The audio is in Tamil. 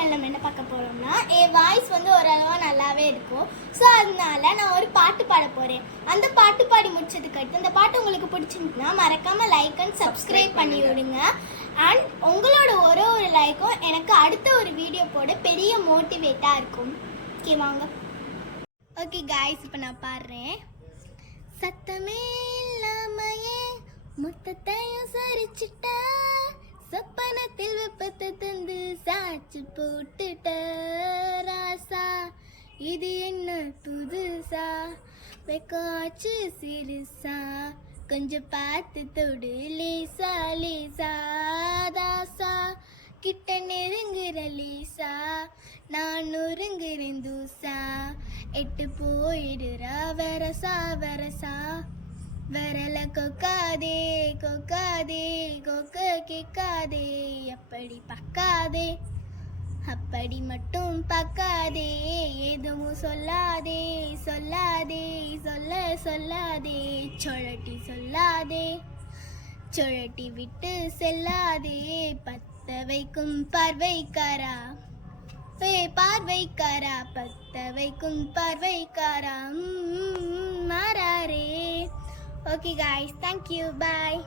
வீடியோவில் நம்ம என்ன பார்க்க போகிறோம்னா என் வாய்ஸ் வந்து ஓரளவாக நல்லாவே இருக்கும். ஸோ அதனால நான் ஒரு பாட்டு பாட போகிறேன். அந்த பாட்டு பாடி முடிச்சதுக்கு அடுத்து அந்த பாட்டு உங்களுக்கு பிடிச்சிருந்துச்சுன்னா மறக்காமல் லைக் அண்ட் சப்ஸ்கிரைப் பண்ணி விடுங்க. அண்ட் உங்களோட ஒரு லைக்கும் எனக்கு அடுத்த ஒரு வீடியோ போட பெரிய மோட்டிவேட்டாக இருக்கும். ஓகே வாங்க. ஓகே காய்ஸ், இப்போ நான் பாடுறேன். சத்தமே இல்லாமையே மொத்தத்தையும் சரிச்சிட்ட, சொப்பனத்தில் வெப்பத்தை தந்து சாச்சு போட்டுட்ட ராசா, இது என்ன புதுசா, வெக்காச்சு சிறுசா, கொஞ்சம் பார்த்து தொடு லேசா லேசா, தாசா கிட்ட நெருங்குற லேசா, நான் நொறுங்குறேன் தூசா, எட்டு போயிடுறா வரசா வரசா, வரல கொக்காதே கொக்காதே கொக்க கேட்காதே, எப்படி பக்காதே அப்படி மட்டும் பக்காதே, எதுவும் சொல்லாதே சொல்லாதே சொல்ல சொல்லாதே, சொழட்டி சொல்லாதே சுழட்டி விட்டு செல்லாதே, பத்த வைக்கும் பார்வைக்காரா பார்வைக்காரா, பத்த வைக்கும் பார்வைக்காரா மாறாரே. Okay guys, thank you, bye.